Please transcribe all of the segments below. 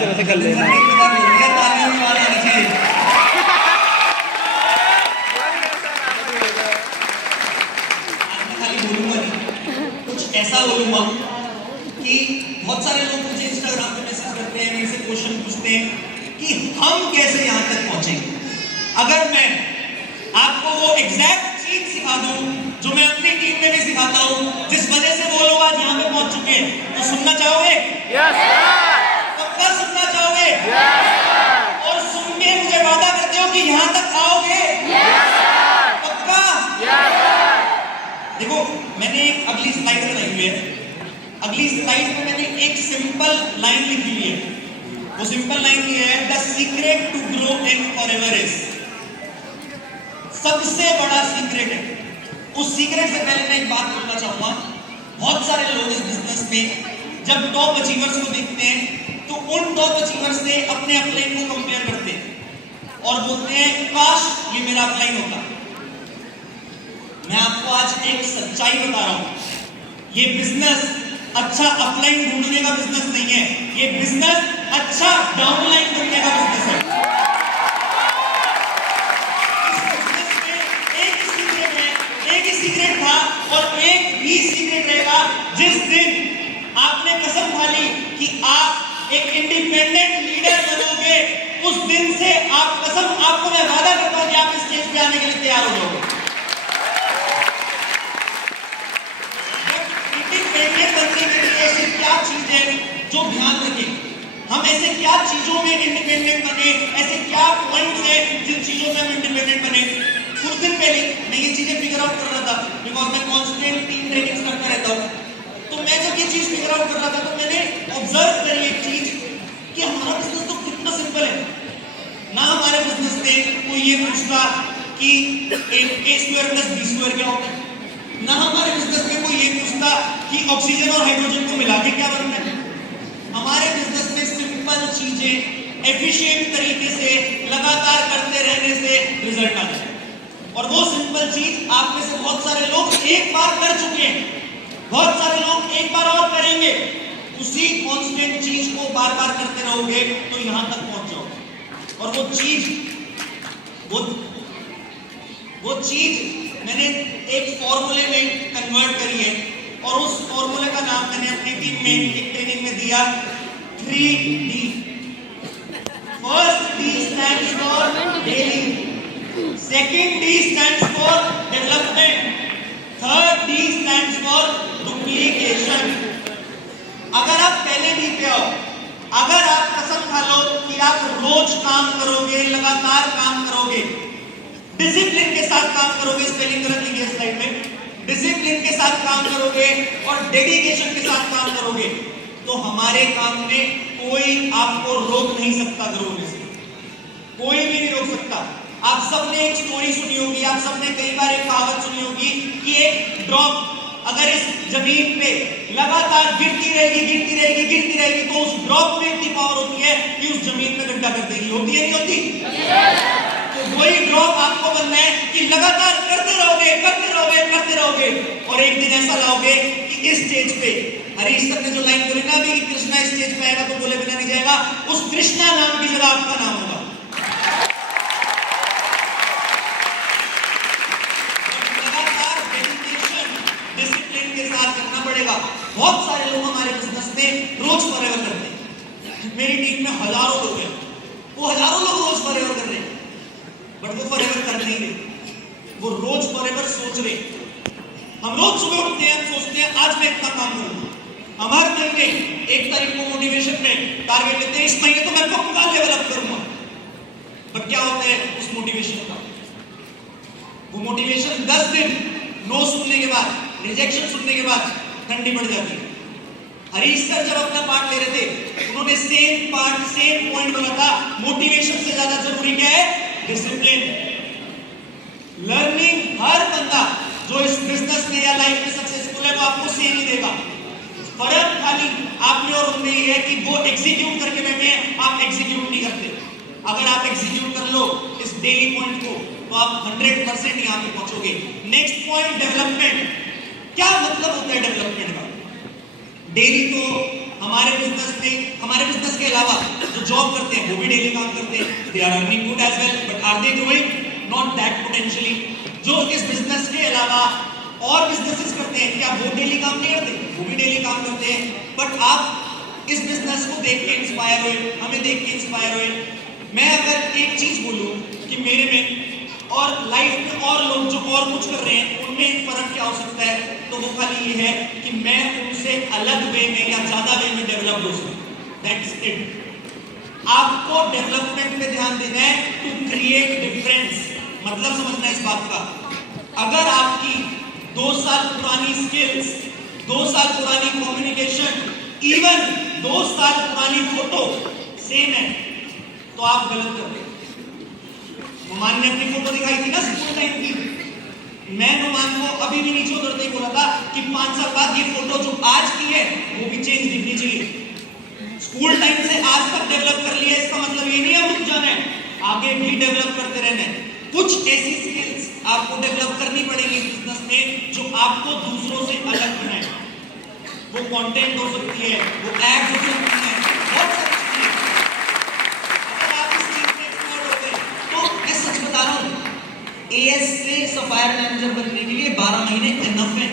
तरह से कर लेना कुछ ऐसा बोलूंगा कि बहुत सारे लोग मुझे इंस्टाग्राम पे मैसेज करते हैं, मेरे से क्वेश्चन पूछते हैं कि हम कैसे यहाँ तक पहुंचेंगे। अगर मैं आपको वो एग्जैक्ट चीज सिखा दूं जो मैं अपनी टीम में भी सिखाता हूँ, जिस वजह से वो लोग आज यहाँ पे पहुंच चुके हैं, तो सुनना चाहोगे? यस पक्का सुनना चाहोगे? यस और सुन के मुझे वादा करते हो कि यहाँ तक आओगे? पक्का? देखो, मैंने एक अगली स्लाइड बनाई हुई है। अगली स्लाइड में मैंने एक सिंपल लाइन लिखी हुई है। वो सिंपल लाइन ये है, the secret to grow in forever is, सबसे बड़ा सीक्रेट है। उस सीक्रेट से पहले मैं एक बात बोलना चाहूंगा। बहुत सारे लोग इस बिजनेस में जब टॉप अचीवर्स को देखते हैं तो उन टॉप अचीवर्स से अपने अपलाइन को कंपेयर करते हैं और बोलते हैं काश ये मेरा अपलाइन होता। मैं आपको आज एक सच्चाई बता रहा हूं, ये बिजनेस अच्छा अपलाइन ढूंढने का बिजनेस नहीं है, ये बिजनेस अच्छा डाउनलाइन ढूंढने का बिजनेस है। सीक्रेट था और एक भी सीक्रेट रहेगा। जिस दिन आपने कसम खा ली कि आप एक इंडिपेंडेंट लीडर बनोगे, उस दिन से आप कसम, आपको मैं वादा करता हूं कि आप इस स्टेज पे आने के लिए तैयार हो जाओगे। इंडिपेंडेंट बनने के लिए ऐसी क्या चीज है जो ध्यान रखें? हम ऐसे क्या चीजों में इंडिपेंडेंट बने, ऐसे क्या पॉइंट्स है जिन चीजों में हम इंडिपेंडेंट बने? कुछ दिन पहले मैं ये चीजें फिगर आउट कर रहा था, बिकॉज मैं कांस्टेंट टीम ट्रेनिंग्स करता रहता हूँ। तो मैं जब ये चीज फिगर आउट कर रहा था तो मैंने ऑब्जर्व करी एक चीज कि हमारा बिजनेस तो कितना सिंपल है ना। हमारे बिजनेस में कोई ये पूछता कि A² + B² क्या होता है, ना हमारे बिजनेस में कोई ये पूछता कि ऑक्सीजन और हाइड्रोजन को मिला के क्या बनता है। हमारे बिजनेस में सिंपल चीजें एफिशिएंट तरीके से लगातार करते रहने से रिजल्ट आता है। और वो सिंपल चीज आप में से बहुत सारे लोग एक बार कर चुके हैं, बहुत सारे लोग एक बार और करेंगे। उसी कांस्टेंट चीज को बार बार करते रहोगे तो यहां तक पहुंच जाओगे। और वो चीज मैंने एक फॉर्मूले में कन्वर्ट करी है और उस फॉर्मूले का नाम मैंने अपनी टीम में एक ट्रेनिंग में दिया 3D। First D stands for daily, second D stands for development, third D stands for duplication। अगर आप पहले D पे आओ, अगर आप कसम खा लो कि आप रोज काम करोगे, लगातार काम करोगे, डिसिप्लिन के साथ काम करोगे, स्पेलिंग गलत लिखी है स्लाइड में, डिसिप्लिन के साथ काम करोगे और डेडिकेशन के साथ काम करोगे, तो हमारे काम में कोई आपको रोक नहीं सकता ग्रो होने से, कोई भी नहीं रोक सकता। आप सबने एक स्टोरी सुनी होगी, आप सबने कई बार एक कहावत सुनी होगी कि एक ड्रॉप अगर इस जमीन पे लगातार गिरती रहेगी तो उस ड्रॉप में इतनी पावर होती है कि उस जमीन में गड्ढा कर देगी। होती है नहीं होती? तो वही ड्रॉप आपको बनना है कि लगातार करते रहोगे और एक दिन ऐसा लाओगे कि इस स्टेज पे, हरीश सर ने जो लाइन बोली ना अभी, कृष्णा इस स्टेज पे आएगा तो बोले बिना नहीं जाएगा, उस कृष्णा नाम की जगह आपका नाम होगा। बहुत सारे लोग हमारे बिजनेस में रोज फॉरएवर करते हैं। मेरी टीम में हजारों लोग हैं, वो हजारों लोग रोज फॉरएवर कर रहे हैं, बट वो फॉरएवर कर नहीं रहे, वो रोज फॉरएवर सोच रहे। हम रोज सुबह उठते हैं, सोचते हैं आज मैं इतना काम करूंगा। हम हर महीने 1 तारीख को मोटिवेशन में टारगेट लेते हैं, इस महीने तो मैं पक्का लेवल अप करूंगा। बट क्या होता है उस मोटिवेशन का? वो मोटिवेशन 10 दिन नो सुनने के बाद, रिजेक्शन सुनने के बाद ठंडी पड़ जाती है। हरीश सर जब अपना पार्ट ले रहे थे, उन्होंने सेम पॉइंट बोला था, मोटिवेशन से ज्यादा जरूरी क्या है? डिसिप्लिन। लर्निंग हर बंदा जो इस बिजनेस में या लाइफ में सक्सेसफुल है वो आपको सेम ही देगा। फर्क खाली आप में और उनमें ये है कि वो एग्जीक्यूट करके बैठे हैं, आप एग्जीक्यूट नहीं करते। अगर आप एग्जीक्यूट कर लो इस डेली पॉइंट को तो आप 100% यहाँ पे पहुंचोगे। Next point, development. क्या मतलब होता है डेवलपमेंट का? डेली तो हमारे बिजनेस के अलावा जो जॉब करते हैं वो भी डेली काम करते हैं, they are earning good as well, but are they growing? Not that potentially. जो इस बिजनेस के अलावा और बिजनेसेस करते हैं, क्या वो डेली काम नहीं करते? वो भी डेली काम करते हैं, बट आप इस बिजनेस को देख के इंस्पायर हुए, हमें देख के इंस्पायर हुए। मैं अगर एक चीज बोलूं कि मेरे में और लाइफ में और लोग जो और कुछ कर रहे हैं उनमें एक फर्क क्या हो सकता है, तो वो खाली ये है कि मैं उनसे अलग वे में या ज्यादा वे में डेवलप हो सकूं। That's it. आपको डेवलपमेंट पे ध्यान देना है, टू क्रिएट डिफरेंस। मतलब समझना है इस बात का, अगर आपकी 2 साल पुरानी स्किल्स, 2 साल पुरानी कम्युनिकेशन, इवन 2 साल पुरानी फोटो सेम है, तो आप गलत कर रहे हैं। नुमान ने अपनी फोटो दिखाई थी ना स्कूल टाइम की, मैं नुमान को अभी भी नीचे उतरते ही बोला था कि 5 साल बाद ये फोटो जो आज की है वो भी चेंज दिखनी चाहिए। स्कूल टाइम से आज तक डेवलप कर लिया, इसका मतलब ये नहीं है रुक जाना है, आगे भी डेवलप करते रहना है। कुछ ऐसी स्किल्स आपको डेवलप करनी पड़ेगी इस बिजनेस में जो आपको दूसरों से अलग बनाए। वो कंटेंट हो सकती है, वो एड्स हो सकती है, बहुत सारी चीजें। अगर आप इस चीज में एक्सपर्ट होते तो मैं सच बता रहा हूँ, एएस से सफायर मैनेजर बनने के लिए 12 महीने इनफ है,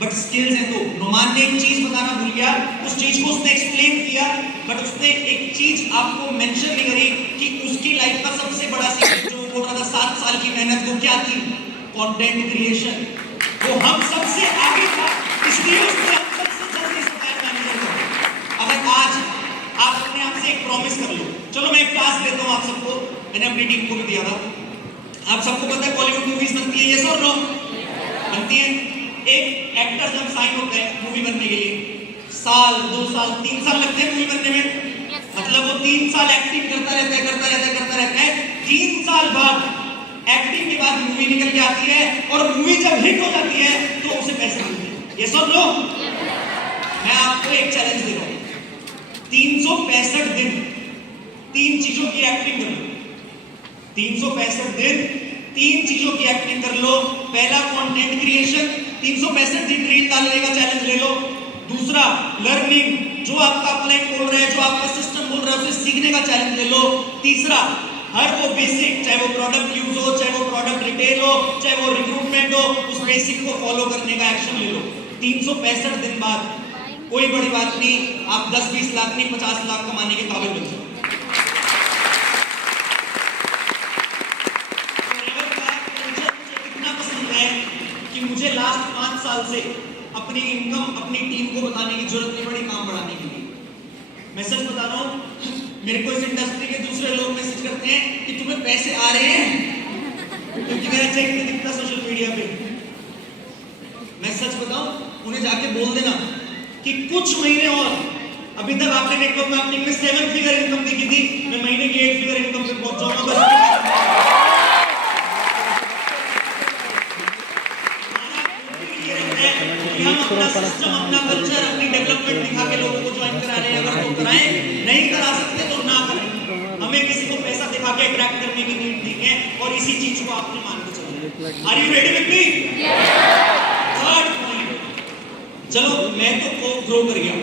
बट स्किल्स है। तो नुमान ने एक चीज बताना भूल गया, उस चीज को उसने एक्सप्लेन किया, बट उसने एक चीज आपको मेंशन नहीं करी कि उसकी लाइफ का सबसे बड़ा सीक्रेट जो बोल रहा था 7 साल की मेहनत, वो क्या थी? Content creation. वो हम सबसे आगे था, इसलिए उसने हम सबसे जल्दी सफायर मैनेजर बना। अगर आज आप अपने आप से एक प्रॉमिस कर लो, चलो मैं एक टास्क देता हूँ आप सबको, मैंने अपनी टीम को भी दिया था। आप सबको पता है बॉलीवुड मूवीज बनती है, यस और नो? बनती है। एक एक्टर जब साइन होता है मूवी बनने के लिए, साल 2 साल 3 साल लगते हैं मूवी बनने में, मतलब वो 3 साल एक्टिंग करता रहता है। 3 साल बाद एक्टिंग के बाद मूवी निकल के आती है, और मूवी जब हिट हो जाती है तो उसे पैसे मिलते हैं, ये सब लोग। मैं आपको एक चैलेंज दे रहा हूं, 365 दिन 3 चीजों की एक्टिंग कर लो। 365 दिन 3 चीजों की एक्टिंग कर लो। पहला कंटेंट क्रिएशन, 365 दिन रील डालने का चैलेंज ले लो। दूसरा लर्निंग, जो आपका अपलाइन बोल रहा है, जो आपका सिस्टम बोल रहा है, उसे सीखने का चैलेंज ले लो। तीसरा, हर वो बेसिक, चाहे वो प्रोडक्ट यूज हो, चाहे वो प्रोडक्ट रिटेल हो, चाहे वो रिक्रूटमेंट हो, उस बेसिक को फॉलो करने का एक्शन ले लो। 365 दिन बाद कोई बड़ी बात नहीं, आप 10-20 लाख नहीं 50 लाख कमाने के काबिल बन जाओ। कि मुझे लास्ट 5 साल से अपनी इनकम अपनी टीम को बताने की जरूरत नहीं पड़ी काम बढ़ाने के लिए। मैं सच बता रहा हूँ, मेरे को इस इंडस्ट्री के दूसरे लोग मैसेज करते हैं कि तुम्हें पैसे आ रहे हैं, क्योंकि मेरा चेक नहीं दिखता सोशल मीडिया पे। मैं सच बताऊं, उन्हें जाके बोल देना कि कुछ महीने और, अभी तक आपने नेटवर्क मार्केटिंग में 7 फिगर इनकम देखी थी, मैं महीने की 8 फिगर इनकम पे पहुंच जाऊंगा बस। अपना सिस्टम, अपना कल्चर, अपनी डेवलपमेंट दिखा के लोगों को ज्वाइन करा रहे हैं। अगर वो कराएं, नहीं करा सकते तो ना करें। हमें किसी को पैसा दिखा के अट्रैक्ट करने की नीड नहीं है, और इसी चीज को आपने मान के चलना। Are you ready with me? Third point, चलो मैं तो ग्रो कर गया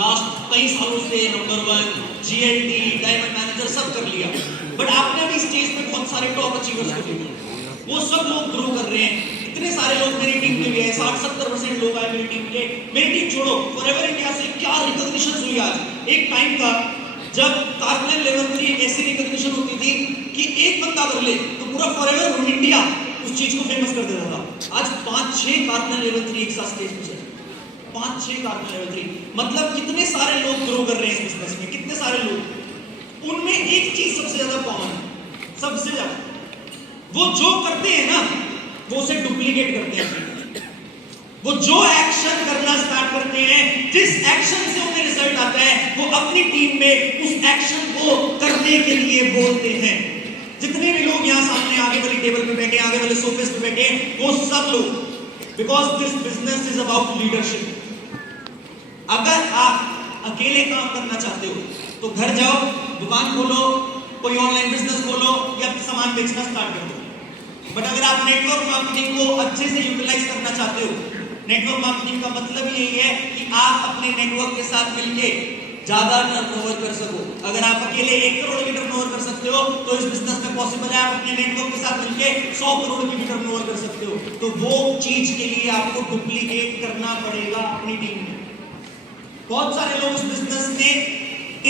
लास्ट कई सालों से, नंबर 1 जीएलटी, डायमंड मैनेजर सब कर लिया, बट आपने भी स्टेज पे बहुत सारे टॉप अचीवर्स को देखा, वो सब लोग ग्रो कर रहे हैं। इतने सारे लोग मेरी टीम में भी है, 60-70% लोग आए मेरी टीम के। मेरी टीम छोड़ो, फॉरएवर इंडिया से क्या रिकॉग्निशन हुई आज। एक टाइम था जब कार्पल लेवल पर एक ऐसी रिकॉग्निशन होती थी कि एक बंदा कर ले तो पूरा फॉरएवर इंडिया उस चीज को फेमस कर देता था। आज 5-6 कार्पल लेवल 3 एक साथ स्टेज पे चले, 5-6 कार्पल लेवल 3, मतलब कितने सारे लोग ग्रो कर रहे हैं इस बिजनेस में, कितने सारे लोग। उनमें एक चीज सबसे ज्यादा कॉमन है, सबसे ज्यादा, वो जो करते हैं ना वो उसे डुप्लीकेट करते हैं। वो जो एक्शन करना स्टार्ट करते हैं, जिस एक्शन से उन्हें रिजल्ट आता है, वो अपनी टीम में उस एक्शन को करने के लिए बोलते हैं। जितने भी लोग यहाँ सामने आगे वाली टेबल पे बैठे, आगे वाले सोफे पे बैठे, वो सब लोग, because this business is about leadership. अगर आप अकेले काम करना चाहते हो तो घर जाओ, दुकान खोलो, कोई ऑनलाइन बिजनेस खोलो या सामान बेचना स्टार्ट कर दो। बट अगर आप नेटवर्क मार्केटिंग को अच्छे से यूटिलाइज करना चाहते हो नेटवर्क मार्केटिंग का मतलब यही है कि आप अपने नेटवर्क के साथ मिलके ज्यादा टर्नओवर कर सको। अगर आप अकेले 1 करोड़ की टर्नओवर कर सकते हो तो इस बिजनेस में पॉसिबल है आप अपने नेटवर्क के साथ मिलके 100 करोड़ की भी टर्नओवर कर सकते हो। तो वो चीज के लिए आपको डुप्लीकेट करना पड़ेगा अपनी टीम में। बहुत सारे लोग इस बिजनेस में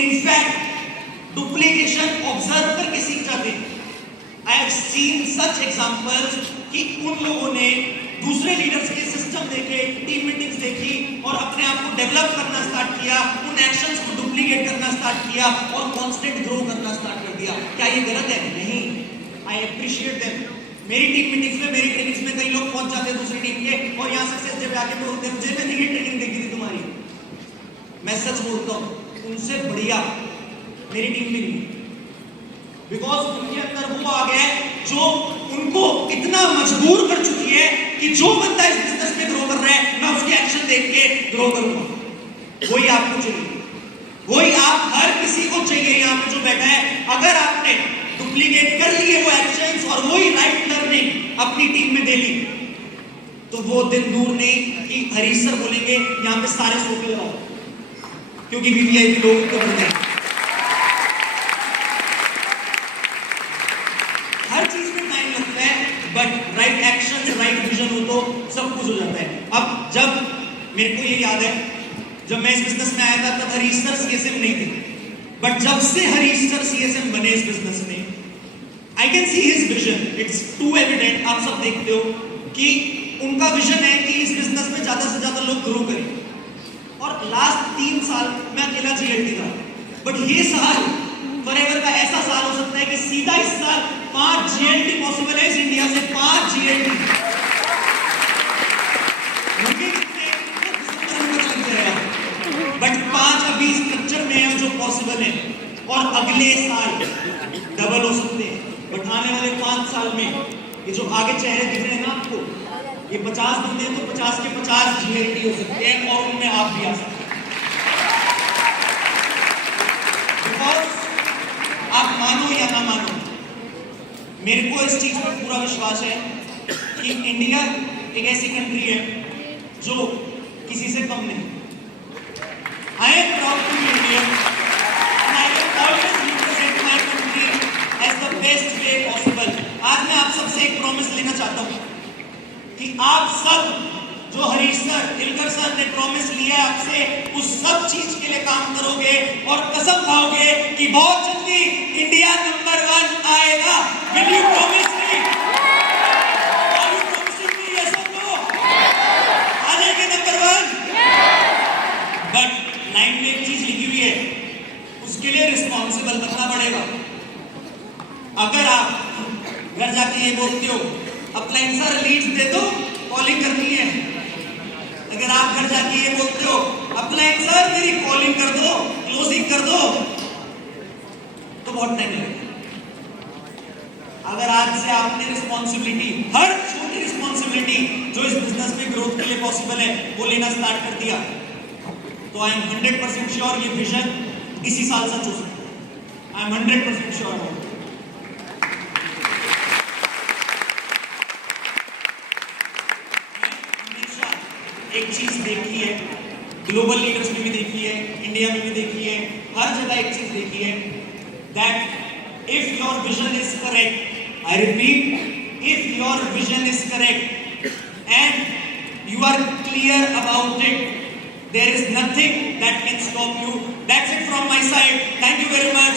इनफैक्ट डुप्लीकेशन ऑब्जर्व करके सीख जाते हैं। I have seen such examples कि उन लोगों ने दूसरे लीडर्स के सिस्टम देखे, टीम मीटिंग्स देखी और अपने आप को डेवलप करना स्टार्ट किया, उन एक्शंस को डुप्लीकेट करना स्टार्ट किया और कांस्टेंट ग्रो करना स्टार्ट कर दिया। क्या ये गलत है? नहीं, आई अप्रिशिएट देम। मेरी टीम मीटिंग्स में, मेरी ट्रेनिंग्स में कई लोग पहुंच जाते हैं दूसरी टीम के और यहाँ सक्सेस जब आके बोलते हैं मुझे मैंने ये ट्रेनिंग देखी थी तुम्हारी। मैं सच बोलता हूँ, उनसे बढ़िया मेरी टीम में नहीं, बिकॉज उनके अंदर वो आ गया जो उनको इतना मजबूर कर चुकी है कि जो बंदा इस बिजनेस में ग्रो कर रहा है मैं उसके एक्शन देख के ग्रो करूंगा। वही आपको चाहिए, वही आप हर किसी को चाहिए यहाँ पे जो बैठा है। अगर आपने डुप्लीकेट कर लिए वो एक्शंस और वही राइट लर्निंग अपनी टीम में दे ली तो वो दिन दूर नहीं कि हरीश सर बोलेंगे यहाँ पे सारे सोफे लगाओ, क्योंकि वीवीआईपी लोग तो बढ़ जाएंगे। हर चीज में टाइम लगता है, but right action, right vision हो तो सब कुछ हो जाता है। अब जब मेरे को ये याद है, जब मैं इस बिजनेस में आया था तब हरीश सर सीएसएम नहीं थे, बट जब से हरीश सर सीएसएम बने इस बिजनेस में, I can see his vision, it's too evident. आप सब देखते हो कि उनका विजन है कि इस बिजनेस में ज्यादा से ज्यादा लोग ग्रो करें। और लास्ट 3 साल मैं अकेला जीएलटी था, बट ये साल फॉरएवर का ऐसा साल हो सकता है कि सीधा इस साल 5 जीएलटी पॉसिबल है इस इंडिया से। 5 जीएलटी बट 5 अभी स्ट्रक्चर में है जो पॉसिबल है और अगले साल डबल हो सकते हैं। बट आने वाले 5 साल में ये जो आगे चेहरे दिख रहे हैं ना आपको, ये 50 बंदे हैं तो 50 के 50 जीएलटी हो सकते हैं और उनमें आप भी आ सकते हैं। आप मानो या ना मानो, मेरे को इस चीज पर पूरा विश्वास है कि इंडिया एक ऐसी कंट्री है जो किसी से कम नहीं। I am proud to be Indian and I will always represent my country as the best way possible. आज मैं आप सबसे एक प्रॉमिस लेना चाहता हूँ कि आप सब जो हरीश सर, दिलकर सर ने प्रॉमिस लिया है आपसे, उस सब चीज के लिए काम करोगे और कसम खाओगे कि बहुत जल्दी इंडिया नंबर 1 आएगा। Will you promise me? Are you promising me? Yes और नो? आ जाएंगे नंबर 1? बट लाइन में एक चीज लिखी हुई है, उसके लिए रिस्पॉन्सिबल बनना पड़ेगा। अगर आप घर जाके ये बोलते हो अपलाइन सर लीड्स दे दो, कॉलिंग करनी है, अगर आप घर जाके ये बोलते हो अपलाइन सर मेरी कॉलिंग कर दो, क्लोजिंग कर दो, तो बहुत टाइम लगेगा। अगर आज से आपने रिस्पॉन्सिबिलिटी, हर छोटी रिस्पॉन्सिबिलिटी जो इस बिजनेस में ग्रोथ के लिए पॉसिबल है वो लेना स्टार्ट कर दिया तो आई एम 100% श्योर ये विजन इसी साल सच हो सकता है। I am 100% sure about it. एक चीज देखी है, ग्लोबल लीडर्स में भी देखी है, इंडिया में भी देखी है, हर जगह एक चीज देखी है, that if your vision is correct, I repeat, if your vision is correct and you are clear about it, there is nothing that can stop you. That's it from my side. Thank you very much.